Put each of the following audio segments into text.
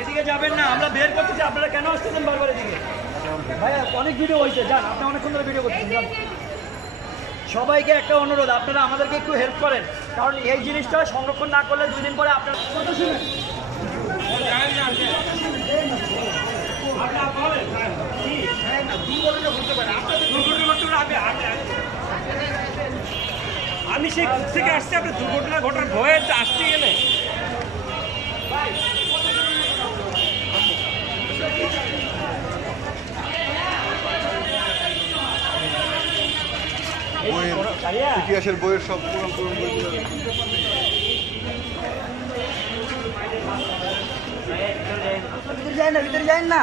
এদিকে যাবেন না, আমরা বের করতেছি, আপনারা কেন আসতেছেন বারবার এদিকে? ভাইয়া, অনেক ভিডিও হয়েছে, যান, আপনি অনেকক্ষণ ধরে ভিডিও করতেছেন সবাইকে একটা অনুরোধ, আপনারা আমাদেরকে একটু হেল্প করেন, কারণ এই জিনিসটা সংরক্ষণ না করলে দুই দিন পরে আপনার কথা শুনেন আমি সেই থেকে আসছি আপনি দুর্ঘটনা ঘটার ভয়ে আসতে গেলে বইয়ের ইতিহাসের বইয়ের সব পুরো পুরো বইগুলো না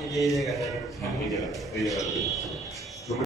এই জায়গাটা এই জায়গাটা